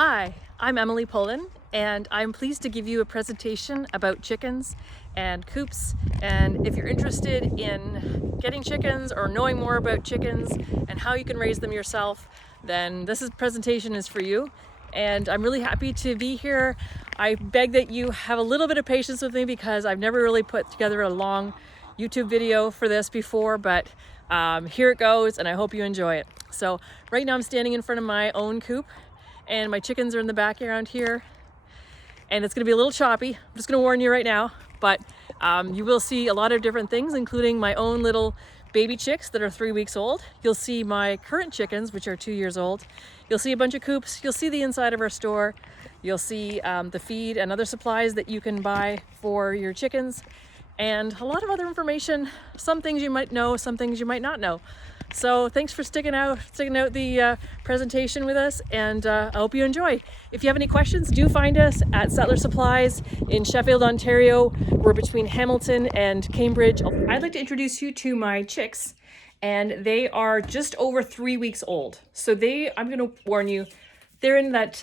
Hi, I'm Emily Pullen, and I'm pleased to give you a presentation about chickens and coops. And if you're interested in getting chickens or knowing more about chickens and how you can raise them yourself, then presentation is for you. And I'm really happy to be here. I beg that you have a little bit of patience with me because I've never really put together a long YouTube video for this before, but here it goes, and I hope you enjoy it. So right now I'm standing in front of my own coop, and my chickens are in the background here, and it's going to be a little choppy. I'm just going to warn you right now, but you will see a lot of different things, including my own little baby chicks that are 3 weeks old. You'll see my current chickens, which are 2 years old. You'll see a bunch of coops. You'll see the inside of our store. You'll see the feed and other supplies that you can buy for your chickens, and a lot of other information. Some things you might know, some things you might not know. So thanks for sticking out the presentation with us, and I hope you enjoy. If you have any questions, do find us at Settler Supplies in Sheffield, Ontario. We're between Hamilton and Cambridge. I'd like to introduce you to my chicks, and they are just over 3 weeks old. So I'm going to warn you, they're in that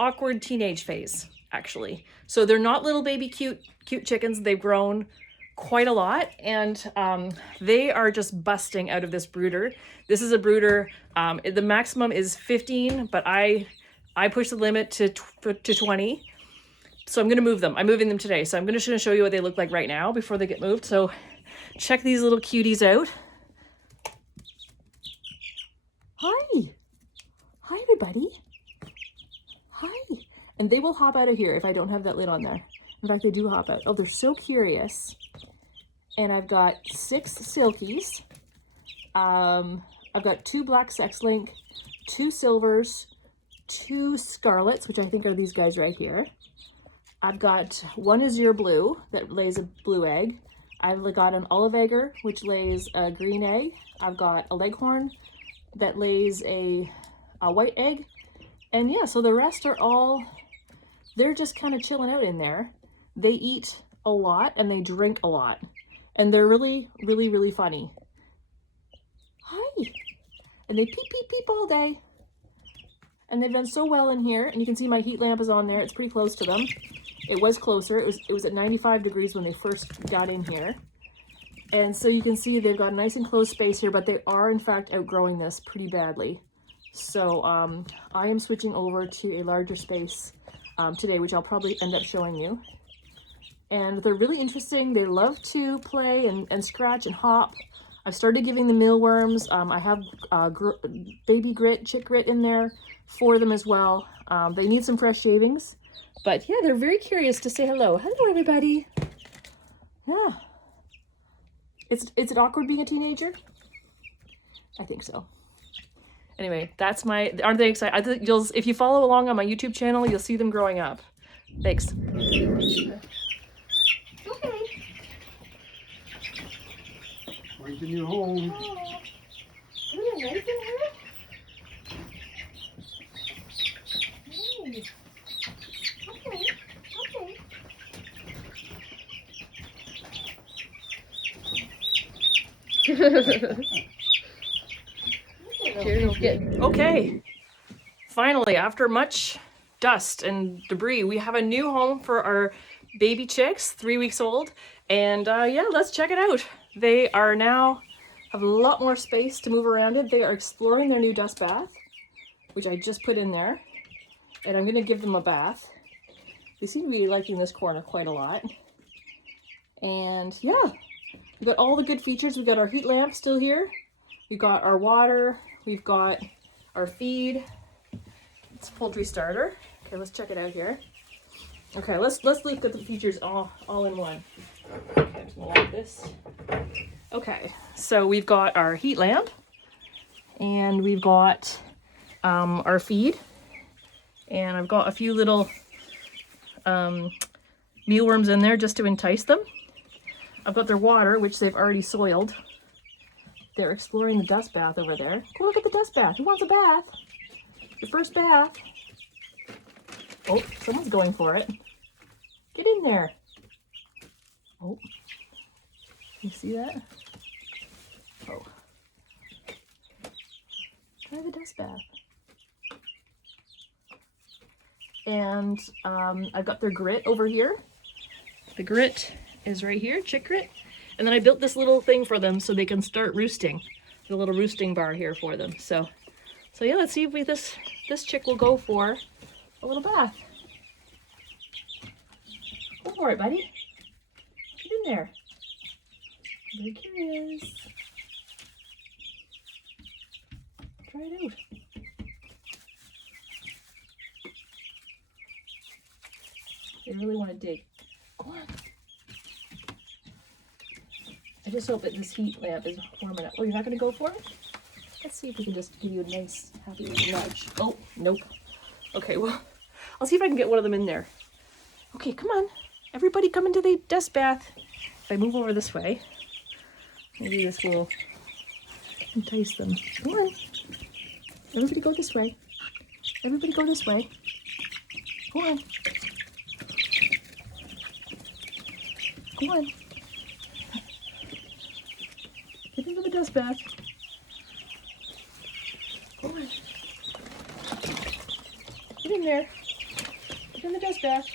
awkward teenage phase, actually. So they're not little baby cute chickens. They've grown quite a lot, and they are just busting out of this brooder. This is a brooder. The maximum is 15, but I push the limit to 20. So I'm going to move them. I'm moving them today. So I'm going to show you what they look like right now before they get moved. So check these little cuties out. Hi. Hi, everybody. Hi. And they will hop out of here if I don't have that lid on there. In fact, they do hop out. Oh, they're so curious. And I've got 6 silkies. I've got 2 black sex link, 2 silvers, 2 scarlets, which I think are these guys right here. I've got 1 azure blue that lays a blue egg. I've got an olive egger, which lays a green egg. I've got a leghorn that lays a white egg. And yeah, so the rest are all, they're just kind of chilling out in there. They eat a lot and they drink a lot. And they're really, really, really funny. Hi. And they peep, peep, peep all day. And they've done so well in here. And you can see my heat lamp is on there. It's pretty close to them. It was closer. It was at 95 degrees when they first got in here. And so you can see they've got a nice enclosed space here, but they are in fact outgrowing this pretty badly. So I am switching over to a larger space today, which I'll probably end up showing you. And they're really interesting. They love to play and scratch and hop. I've started giving them mealworms. I have baby grit, chick grit in there for them as well. They need some fresh shavings. But yeah, they're very curious to say hello. Hello, everybody. Yeah. Is it awkward being a teenager? I think so. Anyway, aren't they excited? If you follow along on my YouTube channel, you'll see them growing up. Thanks. Where's the new home? Oh, isn't it nice in here? Hey. Okay. Okay. Finally, after much dust and debris, we have a new home for our baby chicks, 3 weeks old. And yeah, let's check it out. They are now have a lot more space to move around it. They are exploring their new dust bath, which I just put in there. And I'm going to give them a bath. They seem to be liking this corner quite a lot. And yeah, we've got all the good features. We've got our heat lamp still here. We've got our water. We've got our feed. It's a poultry starter. Okay, let's check it out here. Okay, let's look at the features all in one. Okay, I'm just gonna lock this. Okay, so we've got our heat lamp, and we've got our feed, and I've got a few little mealworms in there just to entice them. I've got their water, which they've already soiled. They're exploring the dust bath over there. Go look at the dust bath. Who wants a bath? Your first bath. Oh, someone's going for it. Get in there. Oh, you see that? Oh. Try the dust bath. and I've got their grit over here. The grit is right here, chick grit. And then I built this little thing for them so they can start roosting. The little roosting bar here for them. So yeah, let's see if this chick will go for a little bath. Go for it, buddy. Get in there. Very curious. Try it out. They really want to dig. Go on. I just hope that this heat lamp is warm enough. Oh, you're not going to go for it? Let's see if we can just give you a nice, happy little nudge. Oh, nope. Okay, well, I'll see if I can get one of them in there. Okay, come on. Everybody come into the dust bath. If I move over this way, maybe this will entice them. Come on. Everybody go this way. Everybody go this way. Go on. Go on. Get into the dust bath. Go on. Get in there. Get in the dust bath.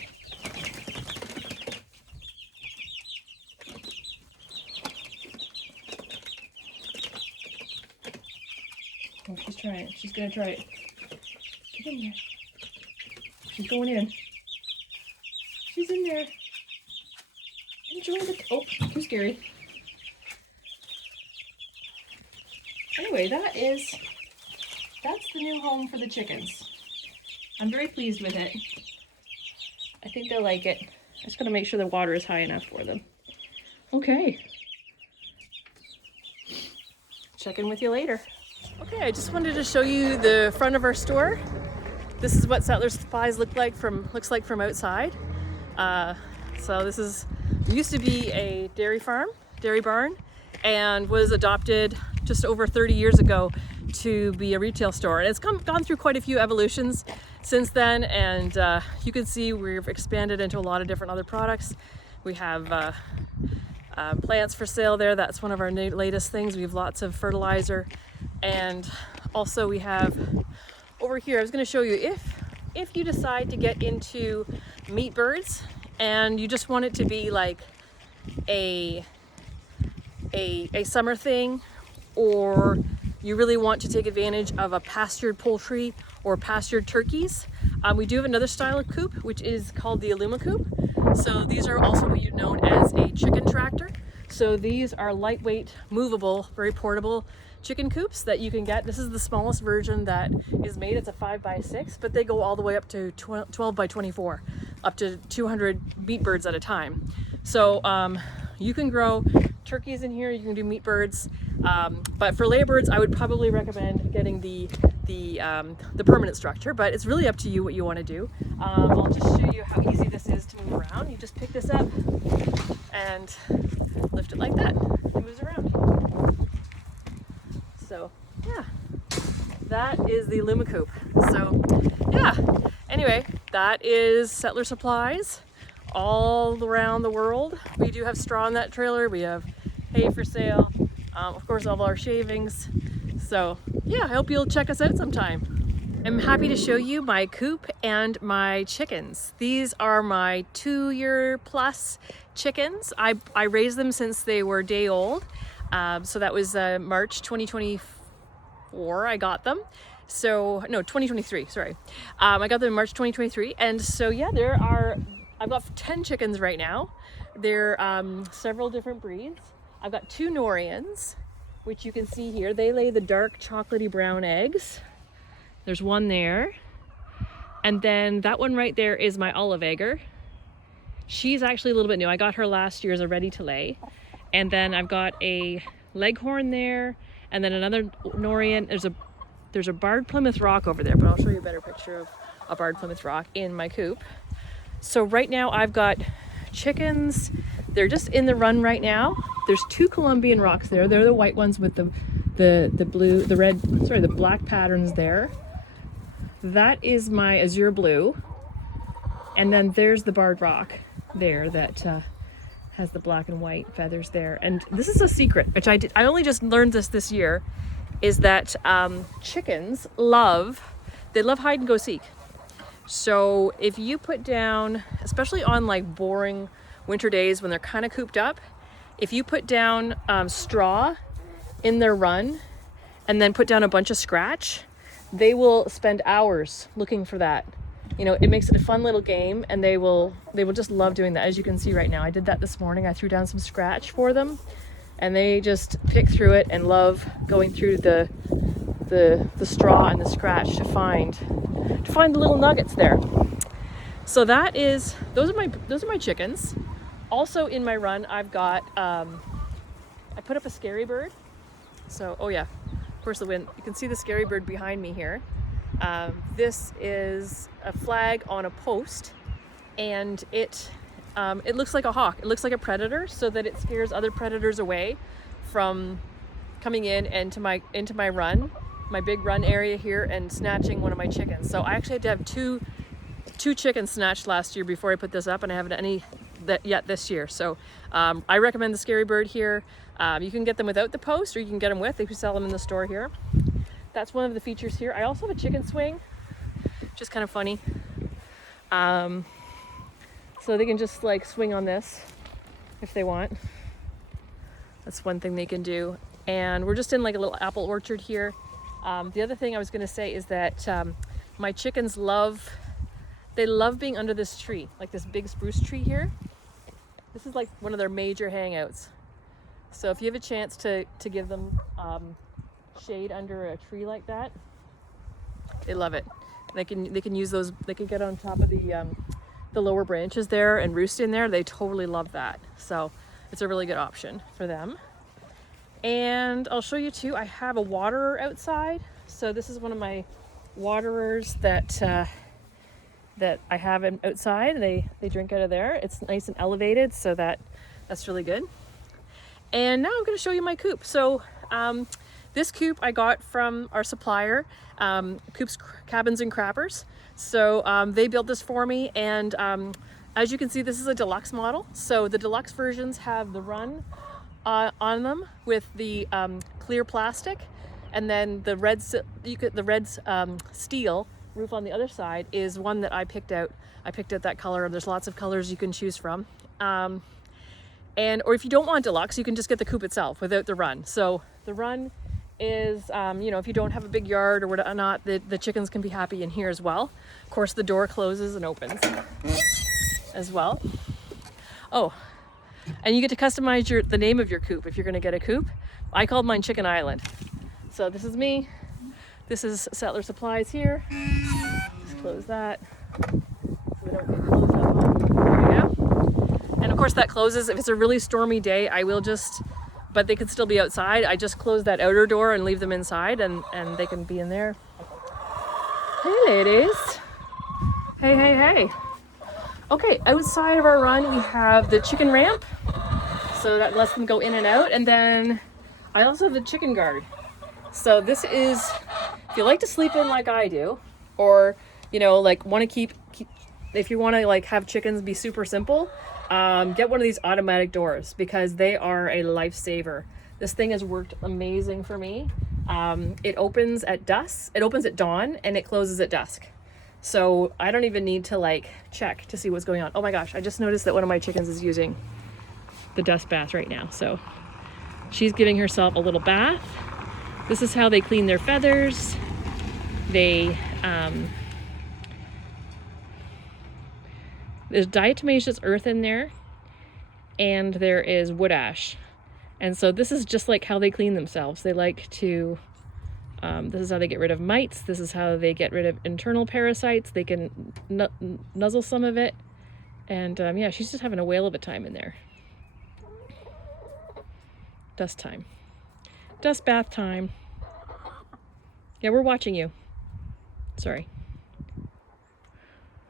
Oh, she's trying it. She's gonna try it. Get in there. She's going in. She's in there. Enjoy the... Oh, too scary. Anyway, that's the new home for the chickens. I'm very pleased with it. I think they'll like it. I just gotta make sure the water is high enough for them. Okay. Check in with you later. Okay, I just wanted to show you the front of our store. This is what Settlers Supplies looks like from outside. So this used to be a dairy barn, and was adopted just over 30 years ago to be a retail store. And it's gone through quite a few evolutions since then, and you can see we've expanded into a lot of different other products. We have plants for sale there. That's one of our latest things. We have lots of fertilizer, and also we have over here, I was going to show you, if you decide to get into meat birds and you just want it to be like a summer thing, or you really want to take advantage of a pastured poultry or pastured turkeys, we do have another style of coop, which is called the Illuma coop. So these are also what you'd known as a chicken tractor. So these are lightweight, movable, very portable chicken coops that you can get. This is the smallest version that is made. It's a 5x6, but they go all the way up to 12x24, up to 200 meat birds at a time. So you can grow turkeys in here, you can do meat birds, but for layabirds I would probably recommend getting the permanent structure, but it's really up to you what you want to do. I'll just show you how easy this is to move around. You just pick this up and lift it like that. It moves around. So yeah, that is the Illuma coop. So yeah, anyway, that is Settler Supplies all around the world. We do have straw in that trailer. We have hay for sale. Of course, all of our shavings. So yeah, I hope you'll check us out sometime. I'm happy to show you my coop and my chickens. These are my 2-year-plus chickens. I raised them since they were day old. So that was March 2024 I got them. So, no, 2023, sorry. I got them in March 2023. And so yeah, I've got 10 chickens right now. They're several different breeds. I've got 2 Norians, which you can see here. They lay the dark chocolatey brown eggs. There's one there. And then that one right there is my olive egger. She's actually a little bit new. I got her last year as a ready to lay. And then I've got a leghorn there, and then another Norian. There's a barred Plymouth Rock over there, but I'll show you a better picture of a barred Plymouth Rock in my coop. So right now I've got chickens. They're just in the run right now. There's 2 Colombian rocks there. They're the white ones with the black patterns there. That is my azure blue. And then there's the barred rock there that has the black and white feathers there. And this is a secret, which I only just learned this year, is that chickens love hide and go seek. So if you put down, especially on like boring winter days when they're kind of cooped up, if you put down straw in their run and then put down a bunch of scratch, they will spend hours looking for that. You know, it makes it a fun little game, and they will just love doing that. As you can see right now, I did that this morning. I threw down some scratch for them, and they just pick through it and love going through the straw and the scratch to find the little nuggets there. So those are my chickens. Also in my run, I've got I put up a scary bird. So oh yeah, of course the wind. You can see the scary bird behind me here. This is a flag on a post, and it looks like a hawk. It looks like a predator, so that it scares other predators away from coming in and into my run, my big run area here, and snatching one of my chickens. So I actually had to have two chickens snatched last year before I put this up, and I haven't any yet this year. So I recommend the scary bird here. You can get them without the post, or you can get them with. They sell them in the store here. That's one of the features here. I also have a chicken swing, which is kind of funny. So they can just like swing on this if they want. That's one thing they can do. And we're just in like a little apple orchard here. The other thing I was going to say is that my chickens love being under this tree, like this big spruce tree here. This is like one of their major hangouts. So if you have a chance to give them shade under a tree like that, they love it. They can use those. They can get on top of the lower branches there and roost in there. They totally love that. So it's a really good option for them. And I'll show you too, I have a waterer outside. So this is one of my waterers that I have outside. They drink out of there. It's nice and elevated, so that's really good. And now I'm going to show you my coop. So this coop I got from our supplier, Coop's Cabins and Crappers. So they built this for me, and as you can see, this is a deluxe model. So the deluxe versions have the run on them with the clear plastic, and then the red steel roof on the other side is one that I picked out. I picked out that color, and there's lots of colors you can choose from. Or if you don't want deluxe, you can just get the coop itself without the run. So the run is, if you don't have a big yard or whatnot, the chickens can be happy in here as well. Of course, the door closes and opens as well. Oh, and you get to customize the name of your coop if you're going to get a coop. I called mine Chicken Island. So this is me. This is Settler Supplies here. Just close that. So we don't get closed up on. There we go. And of course that closes. If it's a really stormy day, but they could still be outside. I just close that outer door and leave them inside, and they can be in there. Hey ladies. Hey. Okay, outside of our run, we have the chicken ramp. So that lets them go in and out. And then I also have the chicken guard. So this is, if you like to sleep in like I do, or, want to keep, if you want to like have chickens be super simple, get one of these automatic doors, because they are a lifesaver. This thing has worked amazing for me. It opens at dusk, it opens at dawn, and it closes at dusk. So I don't even need to check to see what's going on. Oh my gosh, I just noticed that one of my chickens is using the dust bath right now. So she's giving herself a little bath. This is how they clean their feathers. There's diatomaceous earth in there, and there is wood ash. And so this is just like how they clean themselves. They like to, this is how they get rid of mites. This is how they get rid of internal parasites. They can nuzzle some of it. And yeah, she's just having a whale of a time in there. Dust time. Dust bath time. Yeah, we're watching you. Sorry.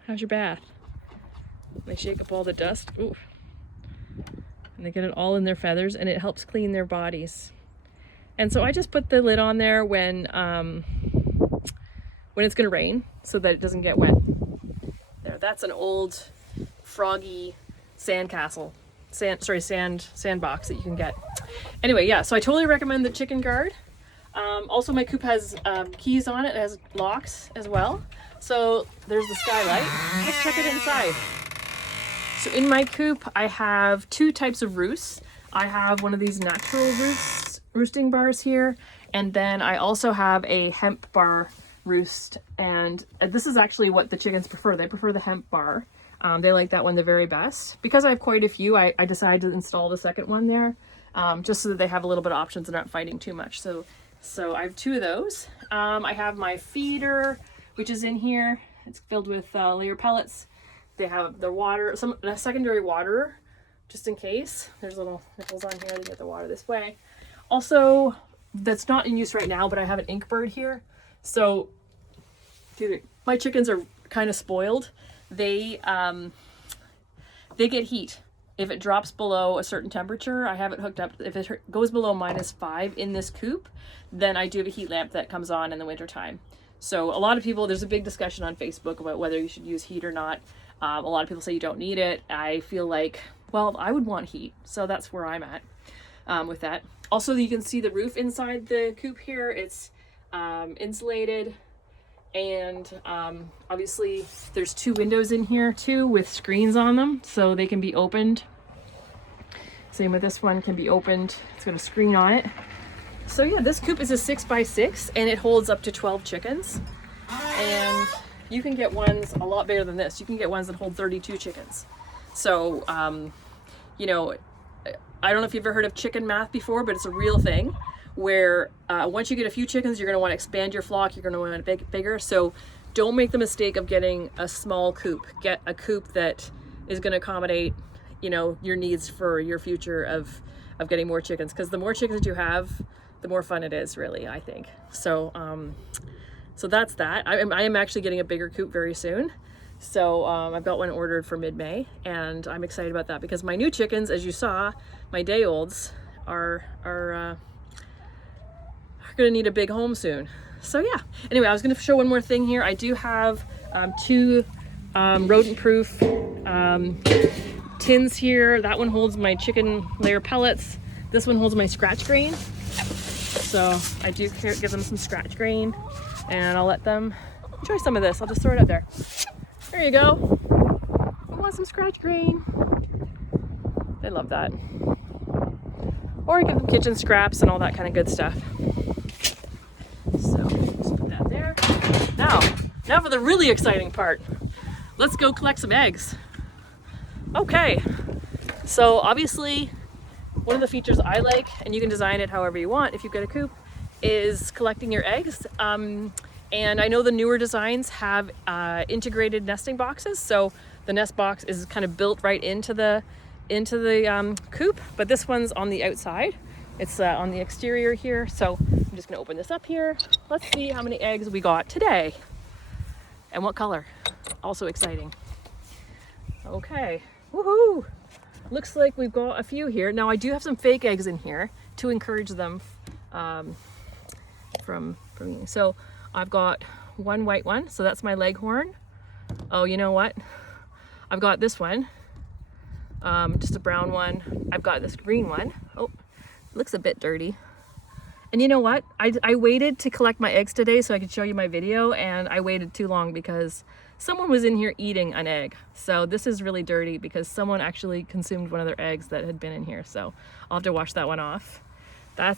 How's your bath? They shake up all the dust. Ooh. And they get it all in their feathers, and it helps clean their bodies. And so I just put the lid on there when it's gonna rain, so that it doesn't get wet. There, that's an old froggy sandbox that you can get. Anyway, yeah, so I totally recommend the chicken guard. Also, my coop has keys on it. It has locks as well. So there's the skylight. Let's check it inside. So in my coop, I have two types of roosts. I have one of these natural roosting bars here, and then I also have a hemp bar roost, and this is actually what the chickens prefer. They prefer the hemp bar. They like that one the very best. Because I have quite a few, I decided to install the second one there, just so that they have a little bit of options and aren't fighting too much. So I have two of those. I have my feeder, which is in here. It's filled with layer pellets. They have the water, a secondary water, just in case. There's little nipples on here to get the water this way. Also, that's not in use right now, but I have an ink bird here. So my chickens are kind of spoiled. They get heat. If it drops below a certain temperature, I have it hooked up. If it goes below -5 in this coop, then I do have a heat lamp that comes on in the wintertime. So a lot of people, there's a big discussion on Facebook about whether you should use heat or not. A lot of people say you don't need it. I feel like, well, I would want heat. So that's where I'm at with that. Also, you can see the roof inside the coop here. It's insulated. And obviously there's two windows in here too with screens on them, so they can be opened. Same with this one, can be opened. It's got a screen on it. So yeah, this coop is a 6x6 and it holds up to 12 chickens. And you can get ones a lot bigger than this. You can get ones that hold 32 chickens. So, you know, I don't know if you've ever heard of chicken math before, but it's a real thing. Where once you get a few chickens, you're going to want to expand your flock. You're going to want it bigger. So don't make the mistake of getting a small coop. Get a coop that is going to accommodate, you know, your needs for your future of getting more chickens. Because the more chickens you have, the more fun it is, really, I think. So so that's that. I am actually getting a bigger coop very soon. So I've got one ordered for mid-May, and I'm excited about that because my new chickens, as you saw, my day olds are gonna need a big home soon. So yeah, anyway, I was gonna show one more thing here. I do have two rodent-proof tins here. That one holds my chicken layer pellets. This one holds my scratch grain. So I do give them some scratch grain, and I'll let them enjoy some of this. I'll just throw it out there. There you go. I want some scratch grain. They love that. Or give them kitchen scraps and all that kind of good stuff. So just put that there. Now for the really exciting part. Let's go collect some eggs. Okay, so obviously one of the features I like, and you can design it however you want if you've got a coop, is collecting your eggs. And I know the newer designs have integrated nesting boxes, so the nest box is kind of built right into the coop, but this one's on the outside. It's on the exterior here, so I'm just gonna open this up here. Let's see how many eggs we got today and what color. Also exciting. Okay, woohoo! Looks like we've got a few here. Now I do have some fake eggs in here to encourage them from so I've got one white one, so that's my leghorn. Oh, you know what? I've got this one, just a brown one. I've got this green one. Oh, it looks a bit dirty. And you know what? I waited to collect my eggs today so I could show you my video, and I waited too long because someone was in here eating an egg. So this is really dirty because someone actually consumed one of their eggs that had been in here. So I'll have to wash that one off. I'll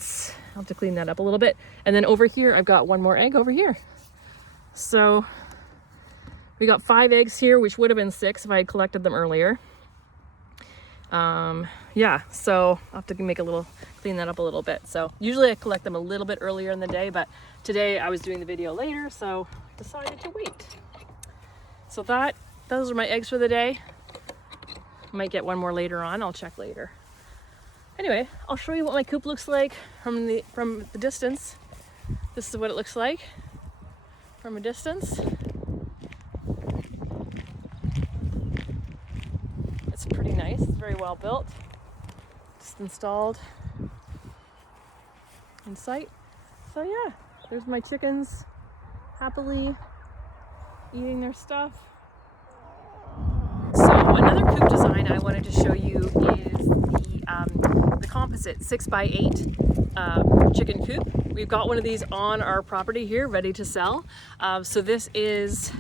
have to clean that up a little bit. And then over here, I've got one more egg over here. So we got 5 eggs here, which would have been 6 if I had collected them earlier. Yeah, so I'll have to clean that up a little bit. So usually I collect them a little bit earlier in the day, but today I was doing the video later, so I decided to wait. So those are my eggs for the day. Might get one more later on, I'll check later. Anyway, I'll show you what my coop looks like from the distance. This is what it looks like from a distance. It's pretty nice, it's very well built. Just installed in sight. So yeah, there's my chickens happily eating their stuff. So another coop design I wanted to show you is the composite 6x8 chicken coop. We've got one of these on our property here ready to sell. So this is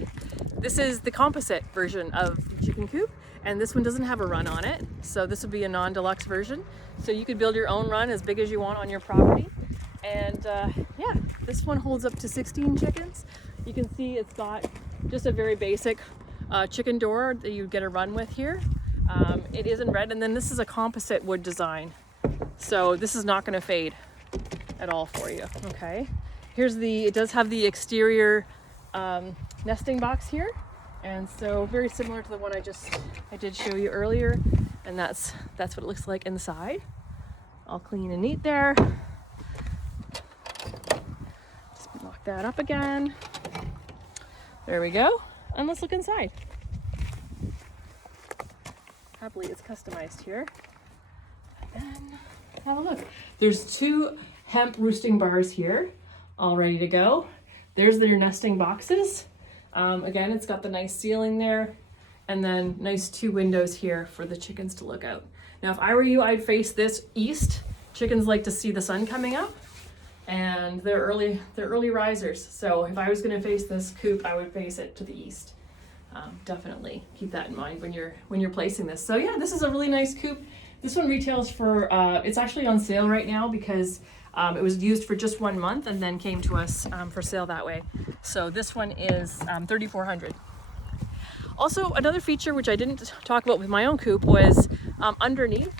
the composite version of the chicken coop, and this one doesn't have a run on it. So this would be a non-deluxe version. So you could build your own run as big as you want on your property. And yeah, this one holds up to 16 chickens. You can see it's got just a very basic chicken door that you get a run with here. It is in red, and then this is a composite wood design. So this is not going to fade at all for you. Okay. It does have the exterior nesting box here. And so very similar to the one I did show you earlier. And that's what it looks like inside. All clean and neat there. Just lock that up again. There we go. And let's look inside. Happily, it's customized here. And then have a look. There's 2 hemp roosting bars here, all ready to go. There's their nesting boxes. Again, it's got the nice ceiling there, and then nice 2 windows here for the chickens to look out. Now, if I were you, I'd face this east. Chickens like to see the sun coming up, and they're early risers. So if I was going to face this coop, I would face it to the east. Definitely keep that in mind when you're placing this. So yeah, this is a really nice coop. This one retails for it's actually on sale right now because it was used for just 1 month and then came to us for sale that way. So this one is $3,400. Also, another feature which I didn't talk about with my own coop was underneath.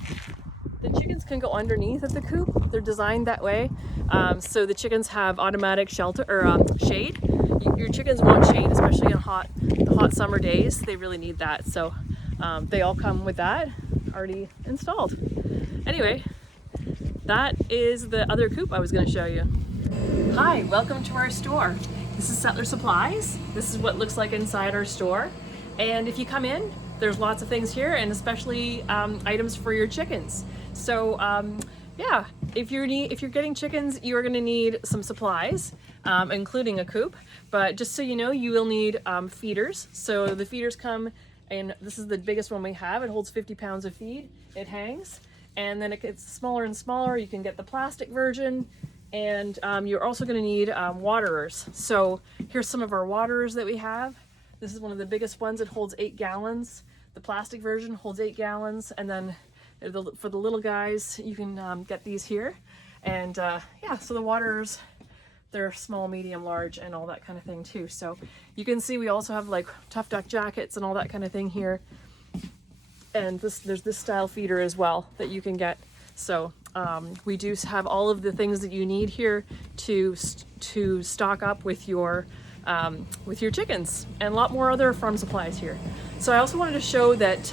The chickens can go underneath of the coop. They're designed that way, so the chickens have automatic shelter or shade. Your chickens want shade, especially on hot summer days. They really need that. So they all come with that already installed. Anyway, that is the other coop I was going to show you. Hi, welcome to our store. This is Settler Supplies. This is what it looks like inside our store. And if you come in, there's lots of things here, and especially items for your chickens. So yeah, if you're getting chickens, you are going to need some supplies, including a coop. But just so you know, you will need feeders. So the feeders come, and this is the biggest one we have. It holds 50 pounds of feed. It hangs, and then it gets smaller and smaller. You can get the plastic version, and you're also going to need waterers. So here's some of our waterers that we have. This is one of the biggest ones. It holds 8 gallons. The plastic version holds 8 gallons, and then for the little guys, you can get these here. And yeah, so the waterers, they're small, medium, large, and all that kind of thing too. So you can see we also have like tough duck jackets and all that kind of thing here. And there's this style feeder as well that you can get. So we do have all of the things that you need here to stock up with your chickens, and a lot more other farm supplies here. So I also wanted to show that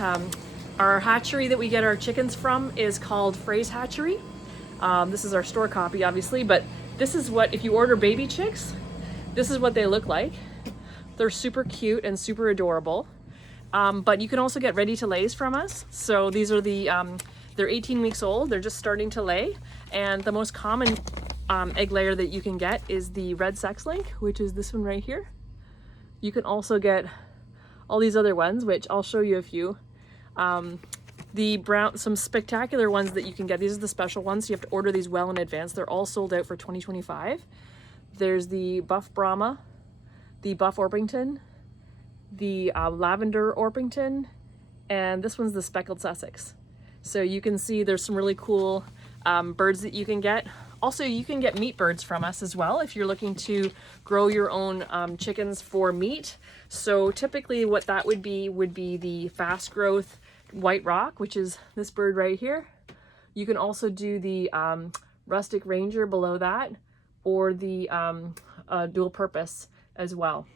our hatchery that we get our chickens from is called Frey's Hatchery. This is our store copy, obviously, but this is what, if you order baby chicks, this is what they look like. They're super cute and super adorable. But you can also get ready to lays from us. So these are they're 18 weeks old. They're just starting to lay. And the most common egg layer that you can get is the red sex link, which is this one right here. You can also get all these other ones, which I'll show you a few. Some spectacular ones that you can get. These are the special ones. You have to order these well in advance. They're all sold out for 2025. There's the Buff Brahma, the Buff Orpington, the Lavender Orpington, and this one's the Speckled Sussex. So you can see there's some really cool birds that you can get. Also, you can get meat birds from us as well if you're looking to grow your own chickens for meat. So typically what that would be the fast growth white rock, which is this bird right here. You can also do the rustic ranger below that, or the dual purpose as well.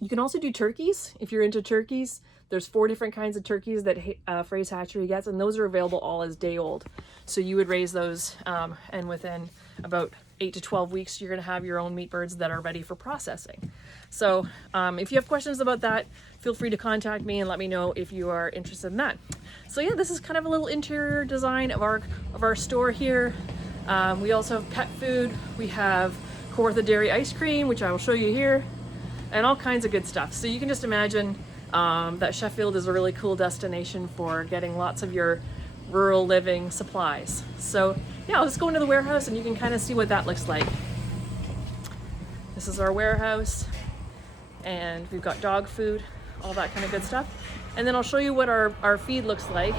You can also do turkeys if you're into turkeys. There's 4 different kinds of turkeys that Frey's Hatchery gets, and those are available all as day old. So you would raise those, and within about 8 to 12 weeks, you're going to have your own meat birds that are ready for processing. So if you have questions about that, feel free to contact me and let me know if you are interested in that. So yeah, this is kind of a little interior design of our store here. We also have pet food. We have Kawartha Dairy ice cream, which I will show you here, and all kinds of good stuff. So you can just imagine that Sheffield is a really cool destination for getting lots of your rural living supplies. So yeah, let's go into the warehouse and you can kind of see what that looks like. This is our warehouse, and we've got dog food, all that kind of good stuff. And then I'll show you what our feed looks like.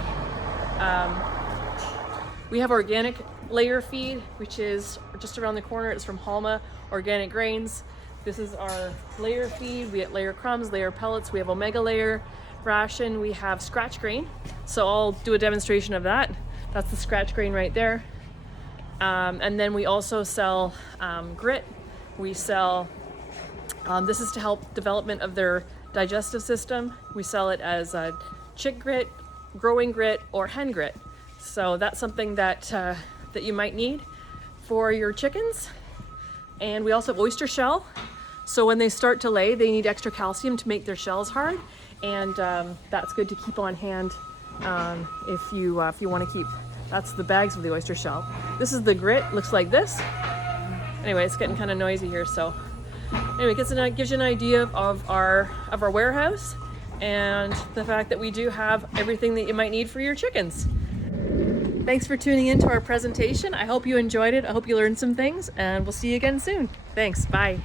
We have organic layer feed, which is just around the corner. It's from Halma Organic Grains. This is our layer feed. We get layer crumbs, layer pellets. We have omega layer ration. We have scratch grain. So I'll do a demonstration of that. That's the scratch grain right there. And then we also sell grit. We sell, this is to help development of their digestive system. We sell it as chick grit, growing grit, or hen grit. So that's something that that you might need for your chickens. And we also have oyster shell. So when they start to lay, they need extra calcium to make their shells hard. And that's good to keep on hand if you want to keep. That's the bags of the oyster shell. This is the grit, looks like this. Anyway, it's getting kind of noisy here, so anyway, it gives you an idea of our warehouse and the fact that we do have everything that you might need for your chickens. Thanks for tuning in to our presentation. I hope you enjoyed it. I hope you learned some things, and we'll see you again soon. Thanks. Bye.